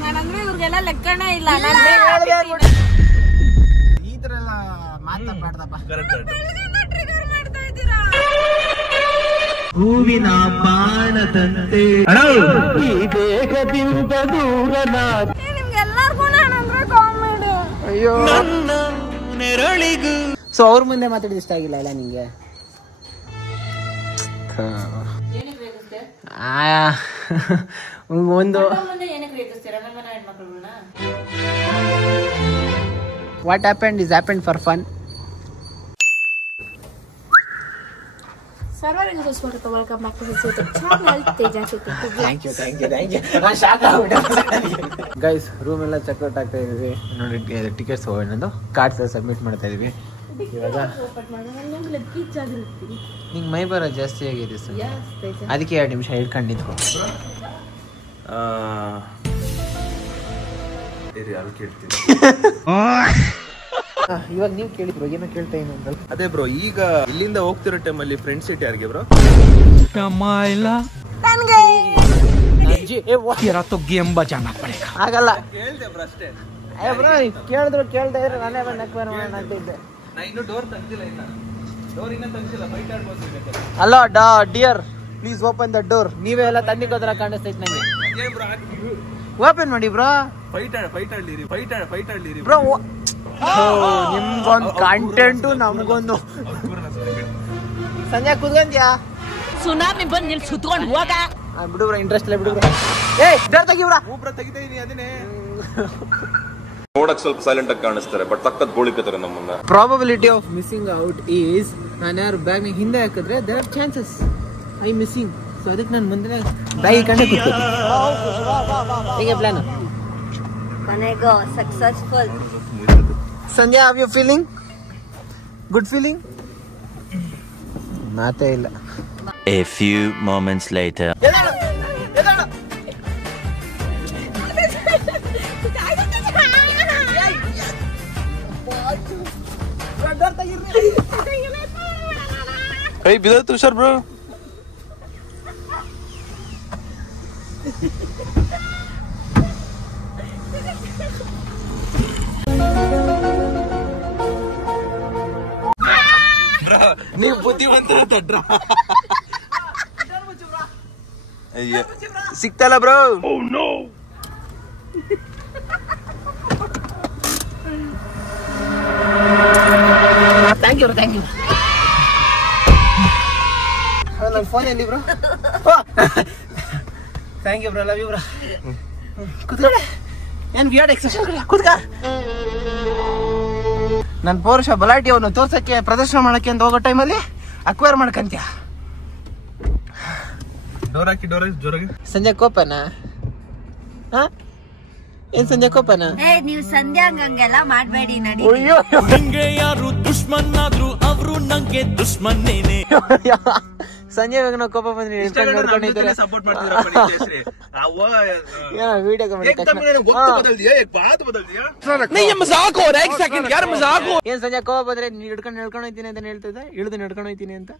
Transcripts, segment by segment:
ನಾನಂದ್ರೆ ಇವ್ರಿಗೆಲ್ಲ ಲೆಕ್ಕನೇ ಇಲ್ಲ. ಈ ತರ ಎಲ್ಲ ಮಾತಾಡ್ಬಾರ್ದಪ್ಪ. ಹೂವಿನ ಬಾಣದಂತೆ ಈ ದೇಹದಿಂದ ದೂರನಾದ ನಿಮ್ಗೆಲ್ಲರಿಗೂ ನಾನಂದ್ರೆ ಕಾಮಿಡಿ. ಅಯ್ಯೋ ನನ್ನ ನೆರಳಿಗೂ. ಸೊ ಅವ್ರ ಮುಂದೆ ಮಾತಾಡಿದ ಇಷ್ಟ ಆಗಿಲ್ಲ ಅಲ್ಲ ನಿಂಗೆ? ಒಂದು what happened is happened for fun. Guys room ಎಲ್ಲ ಚೆಕ್ಔಟ್ ಆಗ್ತಾ ಇದೀವಿ ನೋಡಿ. ಟಿಕೆಟ್ಸ್ ಹೋಗೋಣ ಕಾರ್ಡ್ಸ್ ಸಬ್ಮಿಟ್ ಮಾಡ್ತಾ ಇದೀವಿ ಇವಾಗ. ನಿಂಗೆ ಮೈ ಬರೋ ಜಾಸ್ತಿ ಆಗಿದೆ ಸರ್, ಅದಕ್ಕೆ 2 ನಿಮಿಷ ಹಿಡ್ಕೊಂಡು ನಿಂತ್ಕೊ. ಇವಾಗ ನೀವು ಕೇಳಿದ್ರು ಏನೋ ಕೇಳ್ತಾ ಏನು ಅಂತ. ಅದೇ ಬ್ರೋ, ಈಗ ಇಲ್ಲಿಂದ ಹೋಗ್ತಿರೋ ಟೈಮಲ್ಲಿ ಫ್ರೆಂಡ್ ಸೀಟ್ ಯಾರಿಗೆ ಬ್ರೋ? ಆಗಲ್ಲ ಕೇಳ್ದೆ ಬ್ರೋ ಅಷ್ಟೇ. ಕೇಳಿದ್ರು ಕೇಳ್ತಾ ಇದ್ರೆ ನಾನೇ ಬಂದು ಎಕ್ವೈರ್ ಮಾಡೋಣ ಅಂತ ಇದ್ದೆ. ನಾ ಇನ್ನೂ ಡೋರ್ ತೆಗ್ದಿಲ್ಲ, ಡೋರ್ ಇನ್ನೂ ತೆಗ್ದಿಲ್ಲ. ಫೈಟ್ ಆಡ್ಬೋದು. Hello dear please open the door. ನೀವೇ ಎಲ್ಲ ತಣ್ಣಿ ಹೋದ್ರ ಕಾಣಿಸ್ತೈತೆ ನಂಗೆ. ಓಪನ್ ಮಾಡಿ ಬ್ರೋ. ಫೈಟ್ ಆಡ್ಲಿರಿ ಬ್ರೋ. ನಿಮ್ಗೊಂದು ಕಂಟೆಂಟು ನಮ್ಗೊಂದು. ಸಂಜೆ ಕುತ್ಕೊಂಡ್ಯಾ? ಸುನಾಮಿ ಬಂದು ನಿಲ್ ಸುತ್ಕೊಂಡು ಹೋಗ. ಬಿಡು ಬ್ರೋ, ಇಂಟ್ರೆಸ್ಟ್ ಇಲ್ಲ ಬಿಡು ಬ್ರೋ. ಡೋರ್ ತೆಗಿ ಬ್ರೋ. ತೆಗಿತಾ ಇದೀನಿ ಅದನ್ನೇ. ನೋಡಕ್ ಸ್ವಲ್ಪ ಸೈಲೆಂಟ್ ಆಗಿ ಕಾಣಿಸ್ತಾರೆ, ಬಟ್ ತಕ್ಕದ್ ಗೋಳಿಕತ್ತಾರೆ ನಮ್ಮನ್ನ. Probability of missing out is, ನಾನು ಯಾರು ಬ್ಯಾಗ್ ಹಿಂದೆ ಹಾಕಿದ್ರೆ there are chances I missing. So ಅದಕ್ಕೆ ನಾನು ಮುಂದೆ ಬ್ಯಾಗ್ ಕಂಡೆ ಕೂತ್ಕೊತೀನಿ. ಹೇಗೆ ಪ್ಲಾನ್? ಮನೆಗೋ successful. Sandhya, how you feeling? Good feeling? ಮಾತೇ ಇಲ್ಲ. A few moments later. Hey, ಬಿದ ತುಷಾರ್ ಬ್ರೋ. ನೀವು ಬುದ್ಧಿವಂತರ ತಡ್ರ. ಅಯ್ಯ ಸಿಕ್ತಲ್ಲ bro. Oh no. Thank you thank you. ನನ್ನ ಫೋನ್ ಎಲ್ಲಿ bro? Thank you bro, love you bro. ಕೂತ್ಕೊಳ್ಳಿ. ಏನು ವಿಯರ್ಡ್ ಎಕ್ಸೆಪ್ಷನ್ ಕೂತ್ಕ. ನನ್ನ ಪೌರುಷ ಬಲಾಟಿ ಅವನು ತೋರ್ಸಕ್ಕೆ ಪ್ರದರ್ಶನ ಮಾಡಕ್ಕೆ ಅಂತ ಹೋಗೋ ಟೈಮಲ್ಲಿ ಅಕ್ವೈರ್ ಮಾಡ್ಕಂತ್ಯ. ಡೋರ್ ಹಾಕಿ ಜೋರಾಗಿ. ಸಂಜೆ ಕೋಪನ? ಏನ್ ಸಂಜೆ ಕೋಪನ? ನೀವು ಸಂಧ್ಯಾ ಹಂಗೆಲ್ಲ ಮಾಡ್ಬೇಡಿ ನಡಿ. ನಿಂಗೆ ಯಾರು ದುಶ್ಮನ್ ಆದ್ರು ಅವರು ನಂಗೆ ದುಶ್ಮನ್ನೇನೆ. ಸಂಜೆ ನಾವು ಕೋಪ ಬಂದ್ರಿ ನೋಡ್ಕೊಂಡಿದ್ದಾರೆ. ಸಪೋರ್ಟ್ ಮಾಡ್ತಿದ್ರೆ ವಿಡಿಯೋ ಏನ್ ಸಂಜೆ ಕೋಪ ಬಂದ್ರೆ ನೀ ಹಿಡ್ಕೊಂಡು ಹೋಯ್ತೀನಿ ಅಂತ ಹೇಳ್ತಿದ್ದೆ. ಇಳಿದು ನಡ್ಕೊಂಡು ಹೋಯ್ತೀನಿ ಅಂತ.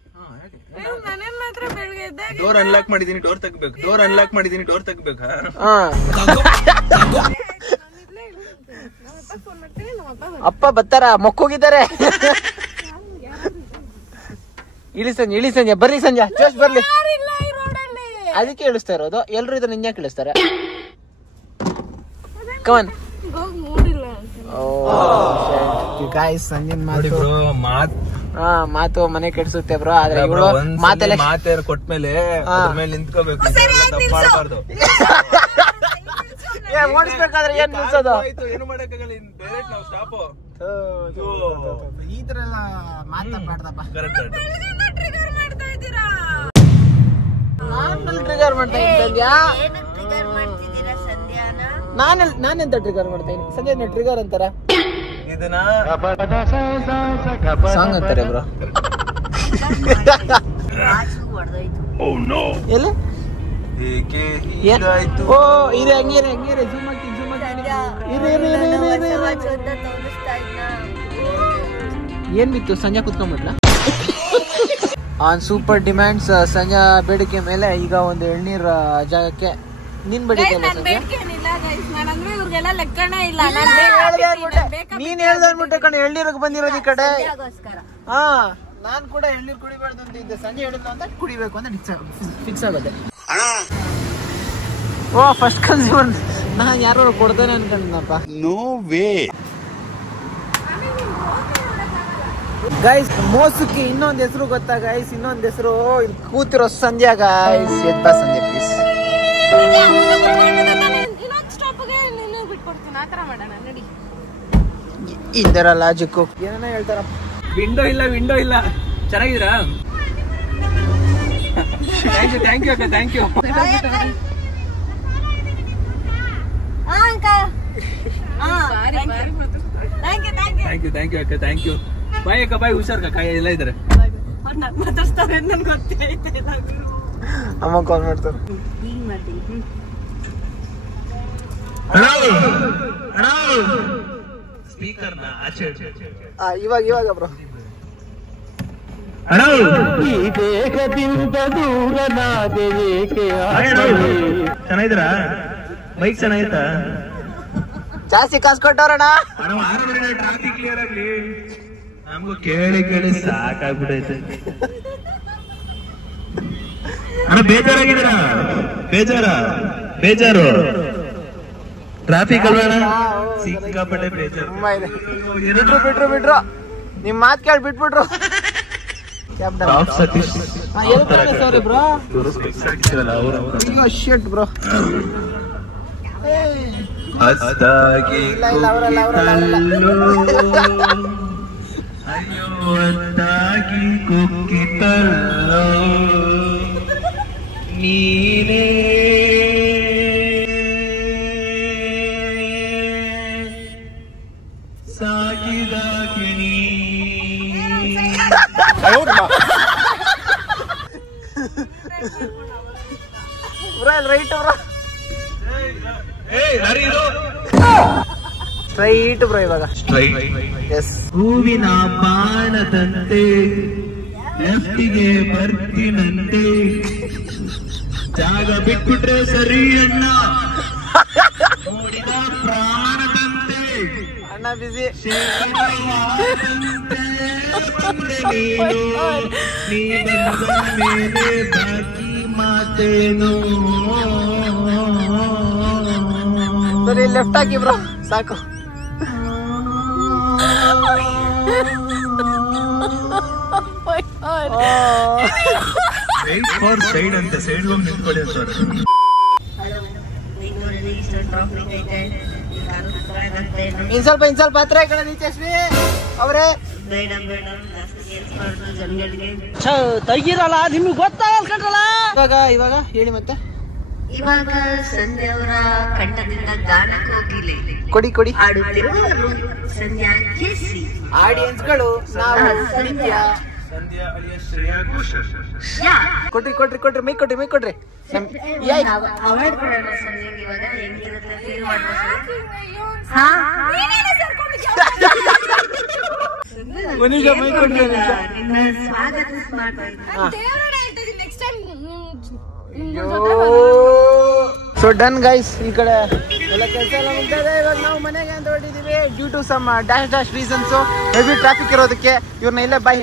ಡೋರ್ ಅನ್ಲಾಕ್ ಮಾಡಿದೀನಿ, ಡೋರ್ ತೆಗ್ಬೇಕಾ? ಅಪ್ಪ ಬತ್ತಾರ, ಮೊಕ್ಕೋಗಿದ್ದಾರೆ. ಇಳಿ ಸಂಜೆ ಬರ್ರಿ ಸಂಜೆ, ಜೋಶ್ ಬರ್ಲಿ. ಅದಕ್ಕೆ ಇಳಿಸ್ತಾ ಇರೋದು. ಎಲ್ರು ಇದನ್ನ ಹಿಂಗೆ ಇಳಿಸ್ತಾರೆ. ಕಮನ್. ಮಾತು ಮನೆ ಕೆಡ್ಸುತ್ತೆ ಬ್ರೋ. ಆದ್ರೆ ಇವಳು ಮಾತೆ ಕೊಟ್ಮೇಲೆ ನಿಂತ್ಕೋಬೇಕು. ಓಡಿಸ್ಬೇಕಾದ್ರೆ ಏನ್ ನಿಲ್ಸೋದು? ಏನು ಮಾಡಕ್ಕಾಗಲ್ಲ. ನಾವು ಸ್ಟಾಪ್. ಈ ತರ ಎಲ್ಲ ಮಾತಾಡ್ಬಾರ್ದಪ್ಪ. ಟ್ರಿಗರ್ ಮಾಡ್ತಾ ಇದ್ದ ನಾನೆಂತ ಟ್ರಿಗರ್ ಮಾಡ್ತಾ ಇದ್ದೀನಿ? ಸಂಜೆ ಟ್ರಿಗರ್ ಅಂತಾರ ಇದನ್ನ ಸಾಂಗ್ ಅಂತಾರೆ ಬ್ರೋ. ಎಲ್ಲಿ? ಓ ಇದೆ ಹಂಗೇನೆ ಜೂಮ್ ಹಾಕಿ ಏನ್ ಬಿತ್ತು? ಸಂಜೆ ಕುತ್ಕೊಂಡ್ಬಿಟ್ಲ. ಆನ್ ಸೂಪರ್ ಡಿಮ್ಯಾಂಡ್ಸ್ ಸಂಜೆ ಬೇಡಿಕೆ ಮೇಲೆ ಈಗ ಒಂದು ಎಳ್ನೀರ್ ಜಾಗಕ್ಕೆ ನೀನ್ ಬೇಡಿಕೆ ನೀನ್ ಹೇಳ್ದ ಅನ್ಬಿಟ್ಟೆ ಕಣ ಎಳ್ನೀರಿಗೆ ಬಂದಿರೋದು ಈ ಕಡೆ. ಹಾ ನಾನ್ ಕೂಡ ಎಳ್ನೀರ್ ಕುಡಿಬಾರ್ದು ಅಂತ ಇದ್ದೆ, ಸಂಜೆ ಹೇಳಿದ್ಲು ಅಂತ ಕುಡಿಬೇಕು ಅಂತ ಫಿಕ್ಸ್ ಆಗುತ್ತೆ. ಓ ಫಸ್ಟ್ ಕನ್ಸ್ಯೂಮರ್ ನಾನ್ ಯಾರು ಕೊಡ್ತೇನೆ ಅನ್ಕೊಂಡಪ್ಪ. No way. ಗೈಸ್ ಮೋಸಕ್ಕೆ ಇನ್ನೊಂದ್ ಹೆಸರು ಗೊತ್ತಾ ಗೈಸ್? ಇನ್ನೊಂದ್ ಹೆಸರು ಕೂತಿರೋ ಸಂಧ್ಯಾ ಗೈಸ್. ಎದ್ಬಾ ಸಂಧ್ಯಾ ಪ್ಲೀಸ್. ಇದರ ಲಾಜಿಕ್ ಏನೇನೋ ಹೇಳ್ತಾರ. ವಿಂಡೋ ಇಲ್ಲ ಚೆನ್ನಾಗಿದ್ದೀರಾ? ಥ್ಯಾಂಕ್ ಯು ಅಕ್ಕ, ಥ್ಯಾಂಕ್ ಯು. ಥ್ಯಾಂಕ್ ಯು ಅಕ್ಕ, ಥ್ಯಾಂಕ್ ಯು. ಬಾಯ್ ಅಕ್ಕ, ಬಾಯ್. ಹುಷಾರ್ಕ, ಕಾಯಿ ಎಲ್ಲ ಇದಾರೆ. ಅಮ್ಮ ಕಾಲ್ ಮಾಡ್ತಾರೆ. ಇವಾಗ ಬ್ರೋ. ಚೆನ್ನಾಗಿದ್ದೀರಾ? ಬೈಕ್ ಚೆನ್ನಾಗಿತ್ತಾ? ಜಾಸ್ತಿ ಕಾಸು ಕೊಟ್ಟವ್ರಣ. ಟ್ರಾಫಿಕ್ ಕ್ಲಿಯರ್ ಆಗ್ಲಿ. ನಮಗೂ ಕೇಳಿ ಸಾಕಾಗ್ಬಿಟ್ಟೈತೆ. ಅಣ್ಣ ಬೇಜಾರಾಗಿದ್ದೀರಾ? ಬೇಜಾರು ಟ್ರಾಫಿಕ್ ಅಲ್ವೇಣ? ಸಿಕ್ಕಾಪಟ್ಟೆ ಬೇಜಾರು. ಬಿಟ್ರು ನಿಮ್ ಮಾತ್ ಕೇಳಿ ಬಿಟ್ಬಿಟ್ರು. Satish sorry bro. Shut bro. ಅಯ್ಯೋ ಅಂತಾಗಿ ಕುಕ್ಕಿತಲ್ಲೋ ನೀನೇ ಸಾಕಿದಾಗಿನಿ. Right bro. Straight bro. ಇವಾಗ ಎಸ್. ಹೂವಿನ ಬಾಣದಂತೆ ಲೆಫ್ಟಿಗೆ ಬರ್ತೀನಂತೆ, ಜಾಗ ಬಿಟ್ಬಿಟ್ರೆ ಸರಿ ಅಣ್ಣ, ನೋಡಿದ ಪ್ರಾಣದಂತೆ ಅಣ್ಣ ಬಿಸಿ. ನೀ ಬಂದ ಮೇಲೆ ಬಾಕಿ ಮಾತೇನು. ಸರಿ ಲೆಫ್ಟ್ ಹಾಕಿ ಬ್ರೋ ಸಾಕು. ರೈಟ್ ಫಾರ್ ಸೈಡ್ ಅಂತ ಸೈಡ್ ಹೋಗಿ ನಿಂತ್ಕೊಳ್ಳಿ ಅಂತ. ಇನ್ ಸ್ವಲ್ಪ ಹತ್ರ ಕಡೆ ನಿತ್ಯಶ್ರೀ ಅವರೇ. ತೆಗಿರಲ್ಲ ನಿಮ್ಗೆ ಗೊತ್ತಾಗಲ್ಲ. ಇವಾಗ ಹೇಳಿ ಮತ್ತೆ. ಇವಾಗ ಸಂಧ್ಯಾ ಅವರ ಕಂಠದಿಂದ ಗಾನ ಕೋಗಿಲೆ ಕೊಡಿ ಆಡುತ್ತಿರುವವರು ಸಂಧ್ಯಾ ಕೇಸಿ. ಆಡಿಯನ್ಸ್ಗಳು ನಾವು ಸಂಧ್ಯಾ ಶ್ರೇಯಾ ಘೋಷಲ್. ಕೊಟ್ರಿ ಮೈಕ್ ಕೊಡ್ರಿ. ಅವಾರ್ಡ್ ಕೊಡೋಣ ಸಂಧ್ಯಾ. ಇವಾಗ ಹೆಂಗಿರುತ್ತೆ ಫೀಲ್ ಮಾಡ್ಬೋದು. ನಿನ್ನ ಸ್ವಾಗತ ಸೊ ಡನ್ ಗೈಸ್. ಈ ಕಡೆ ಎಲ್ಲ ಕೆಲಸ ಎಲ್ಲ ಮುಗ್ತಾ ಇದೆ. ಇವಾಗ ನಾವು ಮನೆಗೆ ಅಂತ ಹೊರಟಿದ್ದೀವಿ. Due to some dash reasons, heavy traffic ಇರೋದಕ್ಕೆ ಇವ್ರನ್ನ ಇಲ್ಲೇ ಬಾಯ್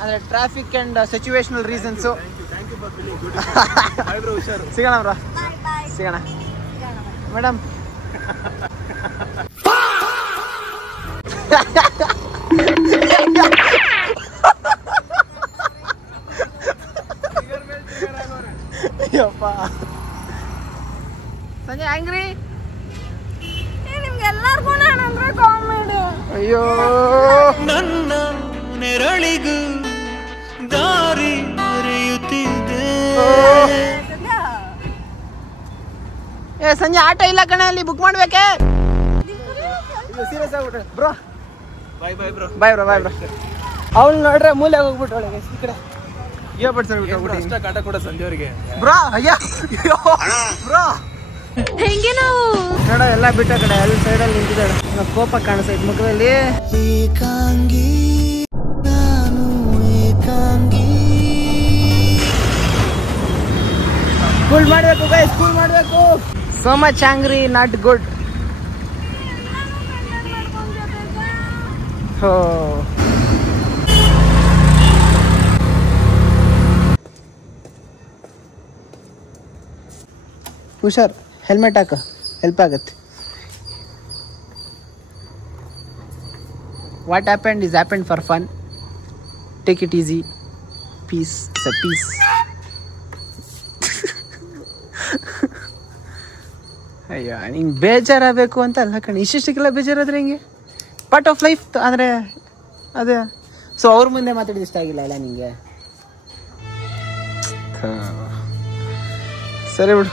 ಅಂದ್ರೆ ಟ್ರಾಫಿಕ್ ಅಂಡ್ ಸಿಚುವೇಶನಲ್ ರೀಸನ್ಸ್. ಸಿಗೋಣ ಬ್ರೋ, ಸಿಗೋಣ ಮೇಡಮ್. ಸಂಜೆ ಆಂಗ್ರಿ ನಿಮ್ಗೆಲ್ಲರಿಗೂ ನಾನಂದ್ರೆ ಕಾಮಿಡಿ. ಅಯ್ಯೋ ನನ್ನ ನೆರಳಿಗೂ ದಾರಿ ಮರೆಯುತ್ತಿದೆ. ಸಂಜೆ ಆಟೋ ಇಲ್ಲ ಕಣೆ, ಅಲ್ಲಿ ಬುಕ್ ಮಾಡ್ಬೇಕೆ? ಸೀರಿಯಸ್ ಆಗ್ಬಿಟ್ರೆ ಬ್ರೋ. Bye bro. ಅವ್ಳು ನೋಡ್ರೆ ಮೂಲೆ ಹೋಗ್ಬಿಟ್ಟು ಒಳಗೆ ಈ ಕಡೆ ಅಷ್ಟ ಕಾಟ ಕೂಡ ಸಂಜೆವರೆಗೆ ಬ್ರೋ. ಅಯ್ಯೋ ಬ್ರೋ ಹೆಂಗೆ ನಾವು ನೋಡ ಎಲ್ಲ ಬಿಟ್ಟ ಕಡೆ ಅಲ್ಲಿ ಸೈಡಲ್ಲಿ ನಿಂತಿದ್ದಾಳೆ. ಕೋಪ ಕಾಣಿಸ್ತೈತೆ ಮುಖದಲ್ಲಿ. ಏಕಾಂಗಿ ನಾನು ಏಕಾಂಗಿ ಕೂಲ್ ಮಾಡಬೇಕು ಗೈಸ್, ಕೂಲ್ ಮಾಡಬೇಕು. So much angry, not good. ಹುಷಾರ್, ಹೆಲ್ಮೆಟ್ ಹಾಕ, ಹೆಲ್ಪ್ ಆಗತ್ತೆ. What happened is happened for fun. Take it easy. Peace is a peace. ಅಯ್ಯೋ, ನಿಂಗೆ ಬೇಜಾರಾಗಬೇಕು ಅಂತ ಅಲ್ಲ ಕಣೆ, ಇಷ್ಟಿಷ್ಟಕ್ಕೆಲ್ಲ ಬೇಜಾರಾದ್ರೆ ಹಿಂಗೆ ಪಾರ್ಟ್ ಆಫ್ ಲೈಫ್ ಅಂದರೆ ಅದೇ. ಸೊ ಅವ್ರ ಮುಂದೆ ಮಾತಾಡಿದ ಇಷ್ಟ ಆಗಿಲ್ಲ ಅಲ್ಲ ನಿಂಗೆ? ಸರಿ ಬಿಡು,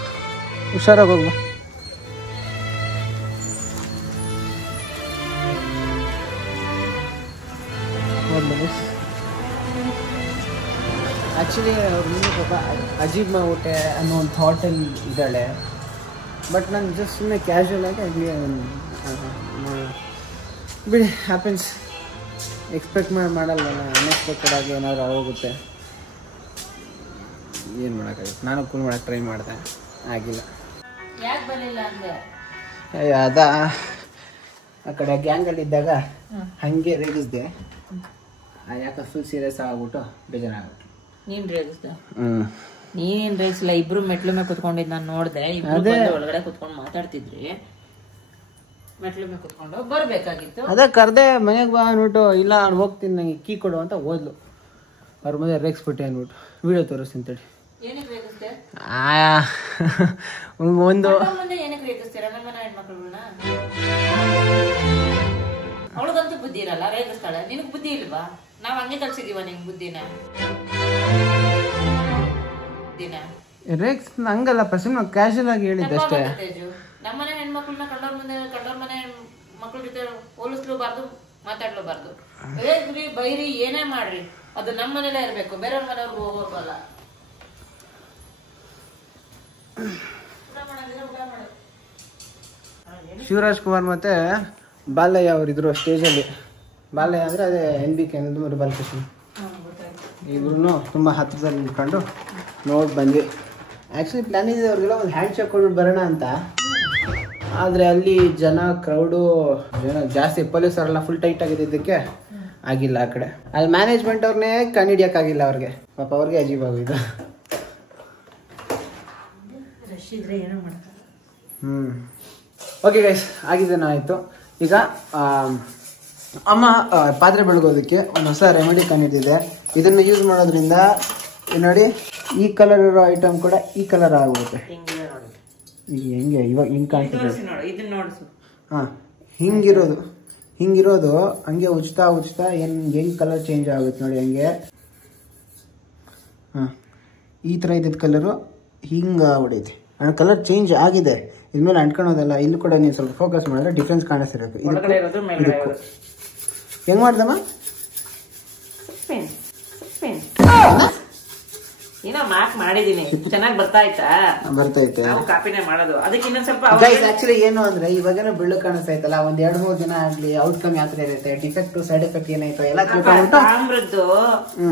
ಹುಷಾರಾಗಿ ಹೋಗ್ಬಾ. ಆ್ಯಕ್ಚುಲಿ ಅವ್ರ ಮುಂದೆ ಪಾಪ ಅಜೀಬ್ ಮಾಡ್ಬಿಟ್ಟೆ ಅನ್ನೋ ಒಂದು ಥಾಟಲ್ಲಿ ಇದ್ದಾಳೆ. ಬಟ್ ನಾನು ಜಸ್ಟ್ ಸುಮ್ಮನೆ ಕ್ಯಾಶುವಲ್ ಆಗಿ ಆಗಲಿ ಬಿಡಿ, ಹ್ಯಾಪನ್ಸ್. ಎಕ್ಸ್ಪೆಕ್ಟ್ ಮಾಡಲ್ಲ, ಅನ್ಎಕ್ಸ್ಪೆಕ್ಟೆಡ್ ಆಗಿ ಏನಾದರೂ ಆಗೋಗುತ್ತೆ. ಏನು ಮಾಡೋಕ್ಕಾಗುತ್ತೆ. ನಾನು ಕೂಲ್ ಮಾಡೋಕ್ಕೆ ಟ್ರೈ ಮಾಡಿದೆ, ಆಗಿಲ್ಲ. ಯಾಕೆ ಬರಲಿಲ್ಲ ಅಂದೆ? ಅಯ್ಯೋ ಆ ಕಡೆ ಗ್ಯಾಂಗಲ್ಲಿದ್ದಾಗ ಹಾಗೆ ರೇಗಿಸ್ದೆ. ಯಾಕೆ ಫುಲ್ ಸೀರಿಯಸ್ ಆಗ್ಬಿಟ್ಟು ಬೇಜಾರಾಗ್ಬಿಟ್ಟು. ನೀನ್ ರೇಗಿಸ್ದ? ನೀನೇನ್ ರೇಗಿಸಿಲ್ಲ. ಇಬ್ರು ಮೆಟ್ಲು ಮೇಲೆ ಕುತ್ಕೊಂಡಿದ್ ನಾನು ನೋಡ್ದೆ. ಇಬ್ರು ಒಳಗಡೆ ಕುತ್ಕೊಂಡು ಮಾತಾಡ್ತಿದ್ರಿ. ಮೆಟ್ಲು ಮೇಲೆ ಕುತ್ಕೊಂಡು ಬರ್ಬೇಕಾಗಿತ್ತು. ಅದೇ ಕರ್ದೆ ಮನೆಗೆ ಬಾ ಅಂದ್ಬಿಟ್ಟು, ಇಲ್ಲ ನಾನು ಹೋಗ್ತೀನಿ, ನಂಗೆ ಕೀ ಕೊಡು ಅಂತ ಹೋದ್ಲು. ಅವ್ರ ಮನೆ ರೇಗಿಸ್ಬಿಟ್ಟೆ ಅಂದ್ಬಿಟ್ಟು ವಿಡಿಯೋ ತೋರಿಸ್ತೀನಿ ತಡಿ. ಏನಕ್ಕೆ ರೇಗಿಸ್ದೆ? ಒಂದು ಮುಂದೆ ಏನಕ್ಕೆ ರೇಗಿಸ್ತೀರ ನಮ್ಮ ಮನೆ ಹೆಣ್ಮಕ್ಳುಗಳನ್ನ? ಅವಳಿಗಂತೂ ಬುದ್ಧಿ ಇರಲ್ಲ, ರೇಗಿಸ್ತಾಳೆ. ನಿನಗ್ ಬುದ್ಧಿ ಇಲ್ವಾ? ನಾವ್ ಹಂಗೆ ಕಲ್ಸಿದೀವ ನಿಂಗೆ ಬುದ್ಧಿನ? ರೇಕ್ಸ್ ಹಂಗಲ್ಲಪ್ಪ, ಸುಮ್ಮನೆ ಕ್ಯಾಶುವಲ್ ಆಗಿ ಹೇಳಿದ್ದೆ ಅಷ್ಟೇ. ನಮ್ಮನೆ ಹೆಣ್ಮಕ್ಳನ್ನ ಕಂಡವ್ರ ಮುಂದೆ ಕಂಡವ್ರ ಮನೆ ಮಕ್ಳ ಜೊತೆ ಹೋಲಿಸ್ಲೂಬಾರ್ದು, ಮಾತಾಡ್ಲೂಬಾರ್ದು. ರೇಗ್ರಿ ಬೈರಿ ಏನೇ ಮಾಡ್ರಿ, ಅದು ನಮ್ಮ ಮನೇಲೇ ಇರ್ಬೇಕು, ಬೇರೆಯವ್ರ ಮನೆಯವ್ರಿಗೆ ಹೋಗೋಲ್ಲ. ಶಿವರಾಜ್ ಕುಮಾರ್ ಮತ್ತೆ ಬಾಲಯ್ಯ ಅವರಿದ್ರು ಸ್ಟೇಜಲ್ಲಿ. ಬಾಲಯ್ಯ ಅಂದರೆ ಅದೇ NBK ಅನ್ನೋದು ಬಾಲಕೃಷ್ಣ. ಇಬ್ರು ತುಂಬ ಹತ್ತಿರದಲ್ಲಿ ನಿಂತ್ಕೊಂಡು ನೋಡಿ ಬಂದ್ವಿ. ಆ್ಯಕ್ಚುಲಿ ಪ್ಲ್ಯಾನ್ ಇದೆ ಅವ್ರಿಗೆಲ್ಲ ಒಂದು ಹ್ಯಾಂಡ್ ಶೇಕ್ ಕೊಡ್ಬಿಟ್ಟು ಬರೋಣ ಅಂತ. ಆದರೆ ಅಲ್ಲಿ ಕ್ರೌಡು ಜಾಸ್ತಿ, ಪೊಲೀಸರೆಲ್ಲ ಫುಲ್ ಟೈಟ್ ಆಗಿದ್ದಕ್ಕೆ ಆಗಿಲ್ಲ. ಆ ಕಡೆ ಅಲ್ಲಿ ಮ್ಯಾನೇಜ್ಮೆಂಟ್ ಅವ್ರನ್ನೇ ಕಂಡಿಡಿಯೋಕ್ಕಾಗಿಲ್ಲ ಅವ್ರಿಗೆ, ಪಾಪ ಅವ್ರಿಗೆ ಅಜೀಬ್ ಆಗೋದು. ಓಕೆ ಗೈಸ್, ಆಗಿದ್ದೇನೋ ಆಯಿತು. ಈಗ ಅಮ್ಮ ಪಾತ್ರೆ ಬೆಳಗೋದಕ್ಕೆ ಒಂದು ಹೊಸ ರೆಮಿಡಿ ಕಂಡಿದ್ದಿದೆ. ಇದನ್ನು ಯೂಸ್ ಮಾಡೋದ್ರಿಂದ ನೋಡಿ, ಈ ಕಲರ್ ಇರೋ ಐಟಮ್ ಕೂಡ ಈ ಕಲರ್ ಆಗುತ್ತೆ. ಈಗ ಹೆಂಗೆ ಇವಾಗ ಹಿಂಗೆ ಕಾಣ್ತಿದೆ. ಹಾಂ, ಹಿಂಗಿರೋದು ಹಂಗೆ ಉಚ್ತಾ ಹೆಂಗೆ ಕಲರ್ ಚೇಂಜ್ ಆಗುತ್ತೆ ನೋಡಿ, ಹಂಗೆ. ಹಾಂ, ಈ ಥರ ಇದ್ದಿದ್ದ ಕಲರು ಹಿಂಗೆ ಹೊಡೈತೆ. ಕಲರ್ ಚೇಂಜ್ ಆಗಿದೆ. ಇದ್ಮೇಲೆ ಅಂಟ್ಕೊಳೋದಲ್ಲ. ಇಲ್ಲಿ ಕೂಡ ನೀವು ಸ್ವಲ್ಪ ಫೋಕಸ್ ಮಾಡಿದ್ರೆ ಡಿಫ್ರೆನ್ಸ್ ಕಾಣಿಸ್ತಿರಬೇಕು. ಇದಕ್ಕೂ ಹೆಂಗ್ ಮಾಡ್ದಮ್ಮ? ಏನೋ ಮಾರ್ಕ್ ಮಾಡಿದೀನಿ, ಚೆನ್ನಾಗಿ ಬರ್ತೈತೆ. ನಾವು ಕಾಪಿನೇ ಮಾಡೋದು. ಅದಕ್ಕೆ ಇನ್ನೊಂದ್ ಸ್ವಲ್ಪ ಆಕ್ಚುಲಿ ಏನು ಅಂದ್ರೆ, ಇವಾಗೇನೋ ಬೆಳ್ಳು ಕಾಣಿಸ್ತೈತಲ್ಲ, ಒಂದ್ 2-3 ದಿನ ಆಗ್ಲಿ ಔಟ್ಕಮ್ ಯಾವ ತರ ಇರುತ್ತೆ, ಡಿಫೆಕ್ಟ್ ಸೈಡ್ ಎಫೆಕ್ಟ್ ಏನಾಯ್ತು ಎಲ್ಲ ತಾಮ್ರದ್ದು.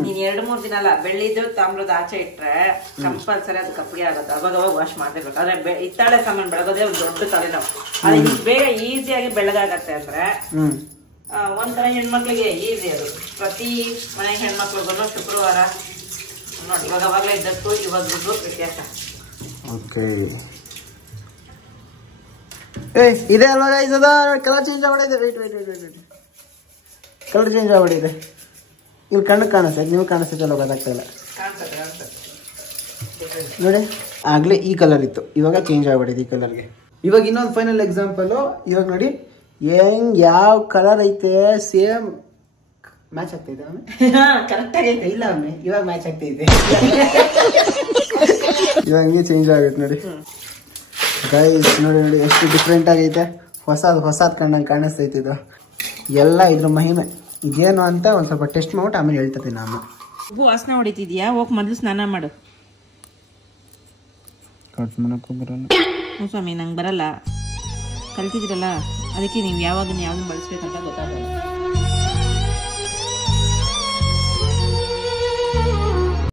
ನೀನ್ 2-3 ದಿನ ಅಲ್ಲ, ಬೆಳ್ಳಿದ್ದು ತಾಮ್ರದ್ದು ಆಚೆ ಇಟ್ರೆ ಕಂಪಲ್ಸರಿ ಅದು ಕಪ್ಪಗೆ ಆಗುತ್ತೆ. ಅವಾಗ ವಾಶ್ ಮಾಡ್ತಿರ್ಬೇಕು. ಆದ್ರೆ ಹಿತ್ತಾಳೆ ಸಾಮಾನು ಬೆಳಗೋದೇ ಒಂದು ದೊಡ್ಡ ತಲೆನೋವು. ಅದು ಬೇಗ ಈಸಿಯಾಗಿ ಬೆಳಗಾಗತ್ತೆ ಅಂದ್ರೆ ಒಂಥರ ಹೆಣ್ಮಕ್ಳಿಗೆ ಈಸಿ ಅದು. ಪ್ರತಿ ಮನೆ ಹೆಣ್ಮಕ್ಳಿಗೂ ಶುಕ್ರವಾರ ನೋಡಿ, ಇವಾಗ ಅವಾಗಲೇ ಇದ್ದಕ್ಕೂ ಇವಾಗಲೂ ವ್ಯತ್ಯಾಸ. ಓಕೆ, ಇದೆ ಅಲ್ವಾ ಗೈಸ್? ಅದ ಕಲರ್ ಚೇಂಜ್ ಮಾಡಿದೆ. ವೇಟ್ ಕಲರ್ ಚೇಂಜ್ ಆಗ್ಬಿಟ್ಟಿದೆ. ಇಲ್ಲಿ ಕಣ್ಣು ಕಾಣಿಸ್ತದೆ, ನೀವು ಕಾಣಿಸ್ತೈತಲ್ಲ, ಗೊತ್ತಾಗ್ತಾ ಇಲ್ಲ ನೋಡಿ. ಆಗ್ಲೇ ಈ ಕಲರ್ ಇತ್ತು, ಇವಾಗ ಚೇಂಜ್ ಆಗ್ಬಿಟ್ಟಿದೆ ಈ ಕಲರ್ಗೆ. ಇವಾಗ ಇನ್ನೊಂದು ಫೈನಲ್ ಎಕ್ಸಾಂಪಲ್. ಇವಾಗ ನೋಡಿ ಹೆಂಗ್ ಯಾವ ಕಲರ್ ಐತೆ, ಸೇಮ್ ಮ್ಯಾಚ್ ಆಗ್ತೈತೆ. ಕರೆಕ್ಟ್ ಆಗೈತೆ. ಇಲ್ಲ ಅವನೇ ಇವಾಗ ಮ್ಯಾಚ್ ಆಗ್ತೈತೆ. ಇವಾಗ ಹಂಗೆ ಚೇಂಜ್ ಆಗೈತೆ ನೋಡಿ ಗೈಸ್. ನೋಡಿ ಎಷ್ಟು ಡಿಫ್ರೆಂಟ್ ಆಗೈತೆ. ಹೊಸದ್ ಕಂಡಂಗೆ ಕಾಣಿಸ್ತೈತೆ. ಇದು ಎಲ್ಲ ಇದ್ರ ಮಹಿಮೆ. ಇದೇನು ಅಂತ ಒಂದ್ ಸ್ವಲ್ಪ ಟೆಸ್ಟ್ ಮಾಡ್ಬಿಟ್ಟು ಆಮೇಲೆ ಹೇಳ್ತೀನಿ ನಾನು. ಉಪ್ಪು ವಾಸನೆ ಹೊಡಿತಿದ್ಯಾ? ಹೋಗಿ ಮೊದಲು ಸ್ನಾನ ಮಾಡು. ಸ್ವಾಮಿ, ನಂಗೆ ಬರಲ್ಲ. ಕಲ್ತಿದ್ರಲ್ಲ, ಅದಕ್ಕೆ ನೀವು ಯಾವ್ದನ್ನ ಬಳಸ್ಬೇಕಂತ ಗೊತ್ತಾಗಲ್ಲ.